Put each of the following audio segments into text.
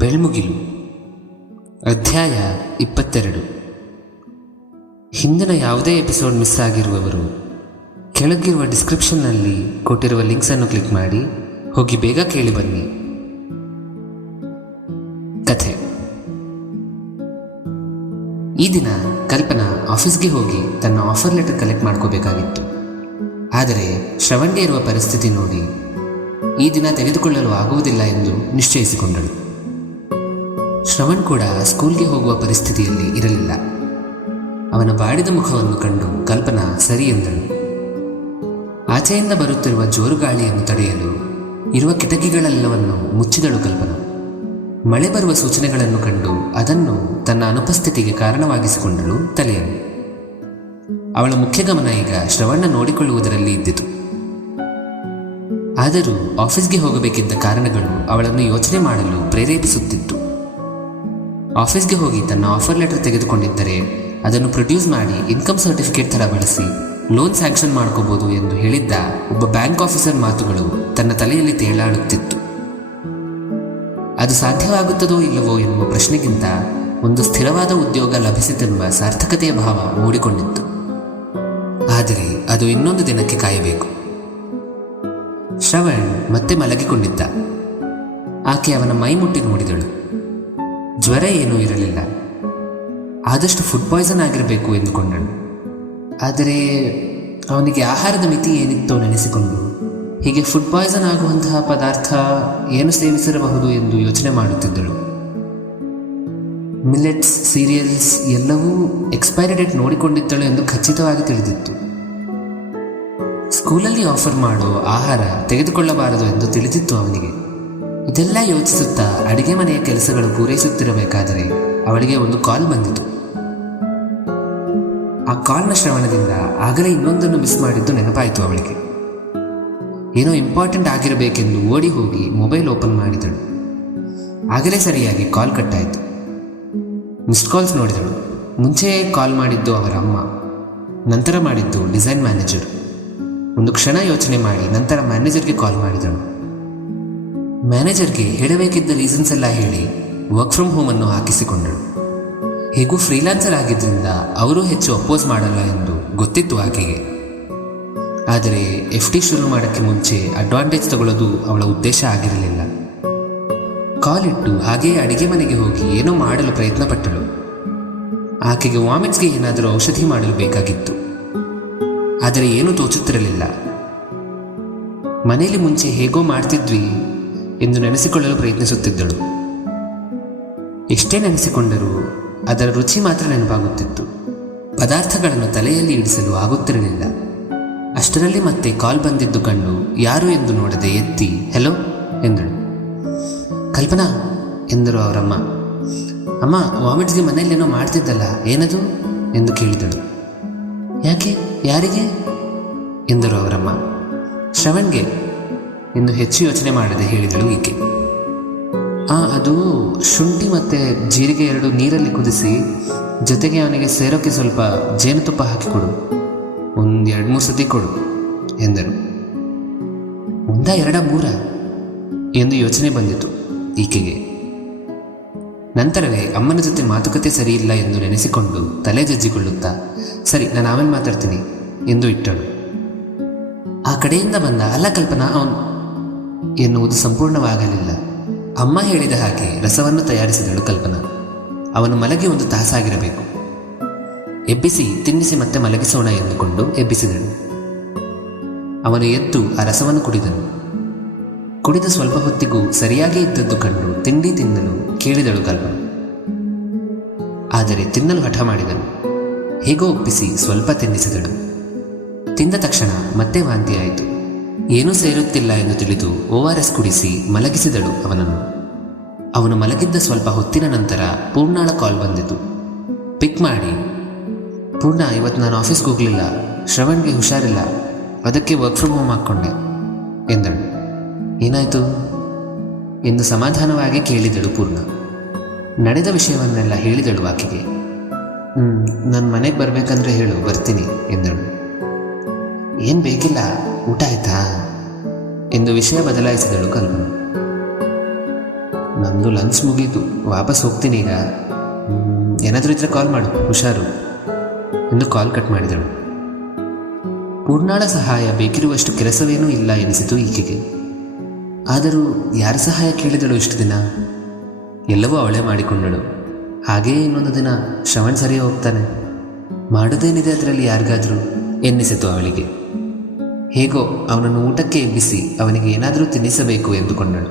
ಬೆಳ್ಮುಗಿಲು ಅಧ್ಯಾಯ 22. ಹಿಂದಿನ ಯಾವುದೇ ಎಪಿಸೋಡ್ ಮಿಸ್ ಆಗಿರುವವರು ಕೆಳಗಿರುವ ಡಿಸ್ಕ್ರಿಪ್ಷನ್ನಲ್ಲಿ ಕೊಟ್ಟಿರುವ ಲಿಂಕ್ಸನ್ನು ಕ್ಲಿಕ್ ಮಾಡಿ ಹೋಗಿ ಬೇಗ ಕೇಳಿ ಬನ್ನಿ. ಕಥೆ. ಈ ದಿನ ಕಲ್ಪನಾ ಆಫೀಸ್ಗೆ ಹೋಗಿ ತನ್ನ ಆಫರ್ ಲೆಟರ್ ಕಲೆಕ್ಟ್ ಮಾಡ್ಕೋಬೇಕಾಗಿತ್ತು. ಆದರೆ ಶ್ರವಣ್ಗೆ ಇರುವ ಪರಿಸ್ಥಿತಿ ನೋಡಿ ಈ ದಿನ ತೆಗೆದುಕೊಳ್ಳಲು ಆಗುವುದಿಲ್ಲ ಎಂದು ನಿಶ್ಚಯಿಸಿಕೊಂಡಳು. ಶ್ರವಣ್ ಕೂಡ ಸ್ಕೂಲ್ಗೆ ಹೋಗುವ ಪರಿಸ್ಥಿತಿಯಲ್ಲಿ ಇರಲಿಲ್ಲ. ಅವನ ಬಾಡಿದ ಮುಖವನ್ನು ಕಂಡು ಕಲ್ಪನಾ ಸರಿ ಎಂದಳು. ಆಚೆಯಿಂದ ಬರುತ್ತಿರುವ ಜೋರು ಗಾಳಿಯನ್ನು ತಡೆಯಲು ಇರುವ ಕಿಟಕಿಗಳೆಲ್ಲವನ್ನು ಮುಚ್ಚಿದಳು ಕಲ್ಪನಾ. ಮಳೆ ಬರುವ ಸೂಚನೆಗಳನ್ನು ಕಂಡು ಅದನ್ನು ತನ್ನ ಅನುಪಸ್ಥಿತಿಗೆ ಕಾರಣವಾಗಿಸಿಕೊಂಡಳು ತಲೆಯನ್ನು. ಅವಳ ಮುಖ್ಯ ಗಮನ ಈಗ ಶ್ರವಣ್ಣ ನೋಡಿಕೊಳ್ಳುವುದರಲ್ಲಿ ಇದ್ದಿತು. ಆದರೂ ಆಫೀಸ್ಗೆ ಹೋಗಬೇಕಿದ್ದ ಕಾರಣಗಳು ಅವಳನ್ನು ಯೋಚನೆ ಮಾಡಲು ಪ್ರೇರೇಪಿಸುತ್ತಿತ್ತು. ಆಫೀಸ್ಗೆ ಹೋಗಿ ತನ್ನ ಆಫರ್ ಲೆಟರ್ ತೆಗೆದುಕೊಂಡಿದ್ದರೆ ಅದನ್ನು ಪ್ರೊಡ್ಯೂಸ್ ಮಾಡಿ ಇನ್ಕಮ್ ಸರ್ಟಿಫಿಕೇಟ್ ಥರ ಬಳಸಿ ಲೋನ್ ಸ್ಯಾಂಕ್ಷನ್ ಮಾಡ್ಕೋಬೋದು ಎಂದು ಹೇಳಿದ್ದ ಒಬ್ಬ ಬ್ಯಾಂಕ್ ಆಫೀಸರ್ ಮಾತುಗಳು ತನ್ನ ತಲೆಯಲ್ಲಿ ತೇಲಾಡುತ್ತಿತ್ತು. ಅದು ಸಾಧ್ಯವಾಗುತ್ತದೋ ಇಲ್ಲವೋ ಎನ್ನುವ ಪ್ರಶ್ನೆಗಿಂತ ಒಂದು ಸ್ಥಿರವಾದ ಉದ್ಯೋಗ ಲಭಿಸಿತೆಂಬ ಸಾರ್ಥಕತೆಯ ಭಾವ ಮೂಡಿಕೊಂಡಿತ್ತು. ಆದರೆ ಅದು ಇನ್ನೊಂದು ದಿನಕ್ಕೆ ಕಾಯಬೇಕು. ಶ್ರವಣ್ ಮತ್ತೆ ಮಲಗಿಕೊಂಡಿದ್ದ. ಆಕೆ ಅವನ ಮೈ ಮುಟ್ಟಿ ನೋಡಿದಳು. ಜ್ವರ ಏನೂ ಇರಲಿಲ್ಲ. ಆದಷ್ಟು ಫುಡ್ ಪಾಯ್ಸನ್ ಆಗಿರಬೇಕು ಎಂದುಕೊಂಡಳು. ಆದರೆ ಅವನಿಗೆ ಆಹಾರದ ಮಿತಿ ಏನಿತ್ತೋ ನೆನೆಸಿಕೊಂಡು ಹೀಗೆ ಫುಡ್ ಪಾಯ್ಸನ್ ಆಗುವಂತಹ ಪದಾರ್ಥ ಏನು ಸೇವಿಸಿರಬಹುದು ಎಂದು ಯೋಚನೆ ಮಾಡುತ್ತಿದ್ದಳು. ಮಿಲೆಟ್ಸ್, ಸೀರಿಯಲ್ಸ್ ಎಲ್ಲವೂ ಎಕ್ಸ್ಪೈರಿ ಡೇಟ್ ನೋಡಿಕೊಂಡಿದ್ದಳು ಎಂದು ಖಚಿತವಾಗಿ ತಿಳಿದಿತ್ತು. ಸ್ಕೂಲಲ್ಲಿ ಆಫರ್ ಮಾಡೋ ಆಹಾರ ತೆಗೆದುಕೊಳ್ಳಬಾರದು ಎಂದು ತಿಳಿದಿತ್ತು ಅವನಿಗೆ. ಇದೆಲ್ಲ ಯೋಚಿಸುತ್ತಾ ಅಡಿಗೆ ಮನೆಯ ಕೆಲಸಗಳು ಪೂರೈಸುತ್ತಿರಬೇಕಾದರೆ ಅವಳಿಗೆ ಒಂದು ಕಾಲ್ ಬಂದಿತು. ಆ ಕಾಲ್ನ ಶ್ರವಣದಿಂದ ಆಗಲೇ ಇನ್ನೊಂದನ್ನು ಮಿಸ್ ಮಾಡಿದ್ದು ನೆನಪಾಯಿತು ಅವಳಿಗೆ. ಏನೋ ಇಂಪಾರ್ಟೆಂಟ್ ಆಗಿರಬೇಕೆಂದು ಓಡಿ ಹೋಗಿ ಮೊಬೈಲ್ ಓಪನ್ ಮಾಡಿದಳು. ಆಗಲೇ ಸರಿಯಾಗಿ ಕಾಲ್ ಕಟ್ಟಾಯಿತು. Missed calls ನೋಡಿದಳು. ಮುಂಚೆ ಕಾಲ್ ಮಾಡಿದ್ದು ಅವರ ಅಮ್ಮ, ನಂತರ ಮಾಡಿದ್ದು ಡಿಸೈನ್ ಮ್ಯಾನೇಜರ್. ಒಂದು ಕ್ಷಣ ಯೋಚನೆ ಮಾಡಿ ನಂತರ ಮ್ಯಾನೇಜರ್ಗೆ ಕಾಲ್ ಮಾಡಿದಳು. ಮ್ಯಾನೇಜರ್ಗೆ ಹೇಳಬೇಕಿದ್ದ ರೀಸನ್ಸ್ ಎಲ್ಲ ಹೇಳಿ ವರ್ಕ್ ಫ್ರಮ್ ಹೋಮ್ ಅನ್ನು ಹಾಕಿಸಿಕೊಂಡಳು. ಹೇಗೂ ಫ್ರೀಲಾನ್ಸರ್ ಆಗಿದ್ದರಿಂದ ಅವರು ಹೆಚ್ಚು ಅಪೋಸ್ ಮಾಡಲ್ಲ ಎಂದು ಗೊತ್ತಿತ್ತು ಆಕೆಗೆ. ಆದರೆ FD ಶುರು ಮಾಡೋಕ್ಕೆ ಮುಂಚೆ ಅಡ್ವಾಂಟೇಜ್ ತಗೊಳ್ಳೋದು ಅವಳ ಉದ್ದೇಶ ಆಗಿರಲಿಲ್ಲ. ಕಾಲ್ ಇಟ್ಟು ಹಾಗೆಯೇ ಅಡಿಗೆ ಮನೆಗೆ ಹೋಗಿ ಏನೋ ಮಾಡಲು ಪ್ರಯತ್ನ ಪಟ್ಟಳು. ಆಕೆಗೆ ವಾಮಿಟ್ಸ್ಗೆ ಏನಾದರೂ ಔಷಧಿ ಮಾಡಲು ಬೇಕಾಗಿತ್ತು. ಆದರೆ ಏನೂ ತೋಚುತ್ತಿರಲಿಲ್ಲ. ಮನೆಯಲ್ಲಿ ಮುಂಚೆ ಹೇಗೋ ಮಾಡ್ತಿದ್ವಿ ಎಂದು ನೆನೆಸಿಕೊಳ್ಳಲು ಪ್ರಯತ್ನಿಸುತ್ತಿದ್ದಳು. ಎಷ್ಟೇ ನೆನೆಸಿಕೊಂಡರೂ ಅದರ ರುಚಿ ಮಾತ್ರ ನೆನಪಾಗುತ್ತಿತ್ತು. ಪದಾರ್ಥಗಳನ್ನು ತಲೆಯಲ್ಲಿ ಇಡಿಸಲು ಆಗುತ್ತಿರಲಿಲ್ಲ. ಅಷ್ಟರಲ್ಲಿ ಮತ್ತೆ ಕಾಲ್ ಬಂದಿದ್ದು ಕಂಡು ಯಾರು ಎಂದು ನೋಡದೆ ಎತ್ತಿ ಹೆಲೋ ಎಂದಳು. ಕಲ್ಪನಾ ಎಂದರು ಅವರಮ್ಮ. ಅಮ್ಮ, ವಾಮಿಟ್ಸ್ಗೆ ಮನೆಯಲ್ಲೇನೋ ಮಾಡ್ತಿದ್ದಲ್ಲ, ಏನದು ಎಂದು ಕೇಳಿದಳು. ಯಾಕೆ, ಯಾರಿಗೆ ಎಂದರು ಅವರಮ್ಮ. ಶ್ರವಣ್ಗೆ ಎಂದು ಹೆಚ್ಚು ಯೋಚನೆ ಮಾಡದೆ ಹೇಳಿದಳು ಈಕೆ. ಅದು ಶುಂಠಿ ಮತ್ತು ಜೀರಿಗೆ 2 ನೀರಲ್ಲಿ ಕುದಿಸಿ ಜೊತೆಗೆ ಅವನಿಗೆ ಸೇರೋಕ್ಕೆ ಸ್ವಲ್ಪ ಜೇನುತುಪ್ಪ ಹಾಕಿಕೊಡು, 1-2-3 ಸತಿ ಕೊಡು ಎಂದರು. 1-2-3 ಎಂದು ಯೋಚನೆ ಬಂದಿತು ಈಕೆಗೆ. ನಂತರವೇ ಅಮ್ಮನ ಜೊತೆ ಮಾತುಕತೆ ಸರಿಯಿಲ್ಲ ಎಂದು ನೆನೆಸಿಕೊಂಡು ತಲೆ ಜಜ್ಜಿಕೊಳ್ಳುತ್ತಾ ಸರಿ, ನಾನು ಆಮೇಲೆ ಮಾತಾಡ್ತೀನಿ ಎಂದು ಇಟ್ಟಳು. ಆ ಕಡೆಯಿಂದ ಬಂದ ಅಲ್ಲ ಕಲ್ಪನಾ ಅವನು ಎನ್ನುವುದು ಸಂಪೂರ್ಣವಾಗಲಿಲ್ಲ. ಅಮ್ಮ ಹೇಳಿದ ಹಾಗೆ ರಸವನ್ನು ತಯಾರಿಸಿದಳು ಕಲ್ಪನಾ. ಅವನು ಮಲಗಿ 1 ತಾಸಾಗಿರಬೇಕು. ಎಬ್ಬಿಸಿ ತಿನ್ನಿಸಿ ಮತ್ತೆ ಮಲಗಿಸೋಣ ಎಂದುಕೊಂಡು ಎಬ್ಬಿಸಿದಳು. ಅವನು ಎದ್ದು ಆ ರಸವನ್ನು ಕುಡಿದನು. ಕುಡಿದ ಸ್ವಲ್ಪ ಹೊತ್ತಿಗೂ ಸರಿಯಾಗಿ ಇದ್ದದ್ದು ಕಂಡು ತಿಂಡಿ ತಿನ್ನಲು ಕೇಳಿದಳು ಕಲ್ಪನಾ. ಆದರೆ ತಿನ್ನಲು ಹಠ ಮಾಡಿದನು. ಹೇಗೋ ಒಪ್ಪಿಸಿ ಸ್ವಲ್ಪ ತಿನ್ನಿಸಿದಳು. ತಿಂದ ತಕ್ಷಣ ಮತ್ತೆ ವಾಂತಿಯಾಯಿತು. ಏನೂ ಸೇರುತ್ತಿಲ್ಲ ಎಂದು ತಿಳಿದು ORS ಕುಡಿಸಿ ಮಲಗಿಸಿದಳು ಅವನನ್ನು. ಅವನು ಮಲಗಿದ್ದ ಸ್ವಲ್ಪ ಹೊತ್ತಿನ ನಂತರ ಪೂರ್ಣಾಳ ಕಾಲ್ ಬಂದಿತು. ಪಿಕ್ ಮಾಡಿ, ಪೂರ್ಣ, ಇವತ್ತು ನಾನು ಆಫೀಸ್ಗೆ ಹೋಗಲಿಲ್ಲ, ಶ್ರವಣ್ಗೆ ಹುಷಾರಿಲ್ಲ, ಅದಕ್ಕೆ ವರ್ಕ್ ಫ್ರಮ್ ಹೋಮ್ ಹಾಕ್ಕೊಂಡೆ ಎಂದಳು. ಏನಾಯಿತು ಎಂದು ಸಮಾಧಾನವಾಗಿ ಕೇಳಿದಳು ಪೂರ್ಣ. ನಡೆದ ವಿಷಯವನ್ನೆಲ್ಲ ಹೇಳಿದಳು ಆಕೆಗೆ. ನನ್ನ ಮನೆಗೆ ಬರಬೇಕಂದ್ರೆ ಹೇಳು, ಬರ್ತೀನಿ ಎಂದಳು. ಏನು ಬೇಕಿಲ್ಲ, ಊಟ ಆಯ್ತಾ ಎಂದು ವಿಷಯ ಬದಲಾಯಿಸಿದಳು ಕಲ್ಪನಾ. ನಂದು ಲಂಚ್ ಮುಗೀತು, ವಾಪಸ್ ಹೋಗ್ತೀನಿ ಈಗ. ಏನಾದರೂ ಇದ್ರೆ ಕಾಲ್ ಮಾಡು, ಹುಷಾರು ಎಂದು ಕಾಲ್ ಕಟ್ ಮಾಡಿದಳು. ಪೂರ್ಣಾಳ ಸಹಾಯ ಬೇಕಿರುವಷ್ಟು ಕೆಲಸವೇನೂ ಇಲ್ಲ ಎನಿಸಿತು ಈಕೆಗೆ. ಆದರೂ ಯಾರ ಸಹಾಯ ಕೇಳಿದಳು ಇಷ್ಟು ದಿನ? ಎಲ್ಲವೂ ಅವಳೇ ಮಾಡಿಕೊಂಡಳು. ಹಾಗೆಯೇ ಇನ್ನೊಂದು ದಿನ ಶ್ರವಣ್ ಸರಿ ಹೋಗ್ತಾನೆ, ಮಾಡೋದೇನಿದೆ ಅದರಲ್ಲಿ ಯಾರಿಗಾದರೂ ಎನ್ನಿಸಿತು ಅವಳಿಗೆ. ಹೇಗೋ ಅವನನ್ನು ಊಟಕ್ಕೆ ಎಬ್ಬಿಸಿ ಅವನಿಗೆ ಏನಾದರೂ ತಿನ್ನಿಸಬೇಕು ಎಂದುಕೊಂಡಳು.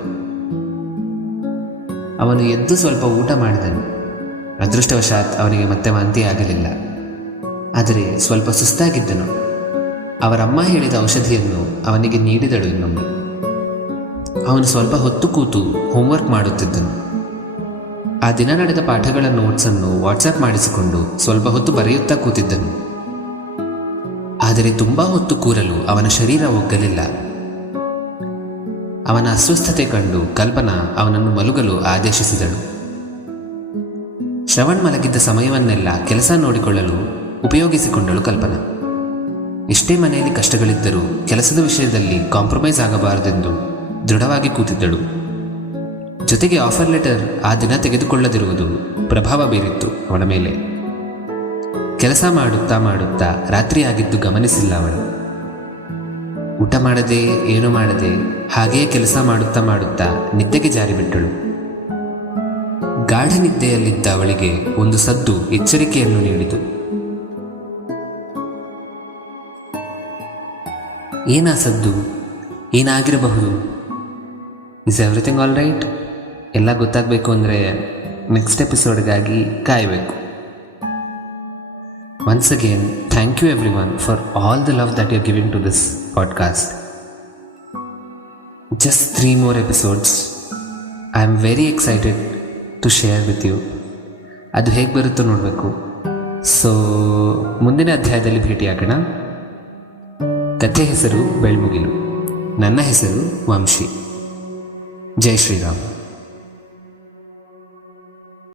ಅವನು ಎದ್ದು ಸ್ವಲ್ಪ ಊಟ ಮಾಡಿದನು. ಅದೃಷ್ಟವಶಾತ್ ಅವನಿಗೆ ಮತ್ತೆ ವಾಂತಿ ಆಗಲಿಲ್ಲ. ಆದರೆ ಸ್ವಲ್ಪ ಸುಸ್ತಾಗಿದ್ದನು. ಅವರಮ್ಮ ಹೇಳಿದ ಔಷಧಿಯನ್ನು ಅವನಿಗೆ ನೀಡಿದಳು ಇನ್ನೊಮ್ಮೆ. ಅವನು ಸ್ವಲ್ಪ ಹೊತ್ತು ಕೂತು ಹೋಮ್ವರ್ಕ್ ಮಾಡುತ್ತಿದ್ದನು. ಆ ದಿನ ನಡೆದ ಪಾಠಗಳ ನೋಟ್ಸನ್ನು ವಾಟ್ಸಪ್ ಮಾಡಿಸಿಕೊಂಡು ಸ್ವಲ್ಪ ಹೊತ್ತು ಬರೆಯುತ್ತಾ ಕೂತಿದ್ದನು. ಆದರೆ ತುಂಬ ಹೊತ್ತು ಕೂರಲು ಅವನ ಶರೀರ ಒಗ್ಗಲಿಲ್ಲ. ಅವನ ಅಸ್ವಸ್ಥತೆ ಕಂಡು ಕಲ್ಪನಾ ಅವನನ್ನು ಮಲಗಲು ಆದೇಶಿಸಿದಳು. ಶ್ರವಣ್ ಮಲಗಿದ್ದ ಸಮಯವನ್ನೆಲ್ಲ ಕೆಲಸ ನೋಡಿಕೊಳ್ಳಲು ಉಪಯೋಗಿಸಿಕೊಂಡಳು ಕಲ್ಪನಾ. ಎಷ್ಟೇ ಮನೆಯಲ್ಲಿ ಕಷ್ಟಗಳಿದ್ದರೂ ಕೆಲಸದ ವಿಷಯದಲ್ಲಿ ಕಾಂಪ್ರಮೈಸ್ ಆಗಬಾರದೆಂದು ದೃಢವಾಗಿ ಕೂತಿದ್ದಳು. ಜೊತೆಗೆ ಆಫರ್ ಲೆಟರ್ ಆ ದಿನ ತೆಗೆದುಕೊಳ್ಳದಿರುವುದು ಪ್ರಭಾವ ಬೀರಿತ್ತು ಅವಳ ಮೇಲೆ. ಕೆಲಸ ಮಾಡುತ್ತಾ ಮಾಡುತ್ತಾ ರಾತ್ರಿ ಆಗಿದ್ದು ಗಮನಿಸಿಲ್ಲ ಅವಳು. ಊಟ ಮಾಡದೆ ಏನು ಮಾಡದೆ ಹಾಗೆಯೇ ಕೆಲಸ ಮಾಡುತ್ತಾ ಮಾಡುತ್ತಾ ನಿದ್ದೆಗೆ ಜಾರಿಬಿಟ್ಟಳು. ಗಾಢ ನಿದ್ದೆಯಲ್ಲಿದ್ದ ಅವಳಿಗೆ ಒಂದು ಸದ್ದು ಎಚ್ಚರಿಕೆಯನ್ನು ನೀಡಿತು. ಏನಾ ಸದ್ದು? ಏನಾಗಿರಬಹುದು? Is everything all right? ಎಲ್ಲ ಗೊತ್ತಾಗಬೇಕು ಅಂದರೆ ನೆಕ್ಸ್ಟ್ ಎಪಿಸೋಡ್ಗಾಗಿ ಕಾಯಬೇಕು. Once again, thank you everyone for all the love that you are giving to this podcast. Just 3 more episodes. I am very excited to share with you. ಅದು ಹೇಗೆ ಬರುತ್ತೋ ನೋಡಬೇಕು. So ಮುಂದಿನ ಅಧ್ಯಾಯದಲ್ಲಿ ಭೇಟಿಯಾಗೋಣ. ಕಥೆ ಹೆಸರು ಬೆಳ್ಮುಗಿಲು. ನನ್ನ ಹೆಸರು ವಂಶಿ. ಜೈ ಶ್ರೀರಾಮ್.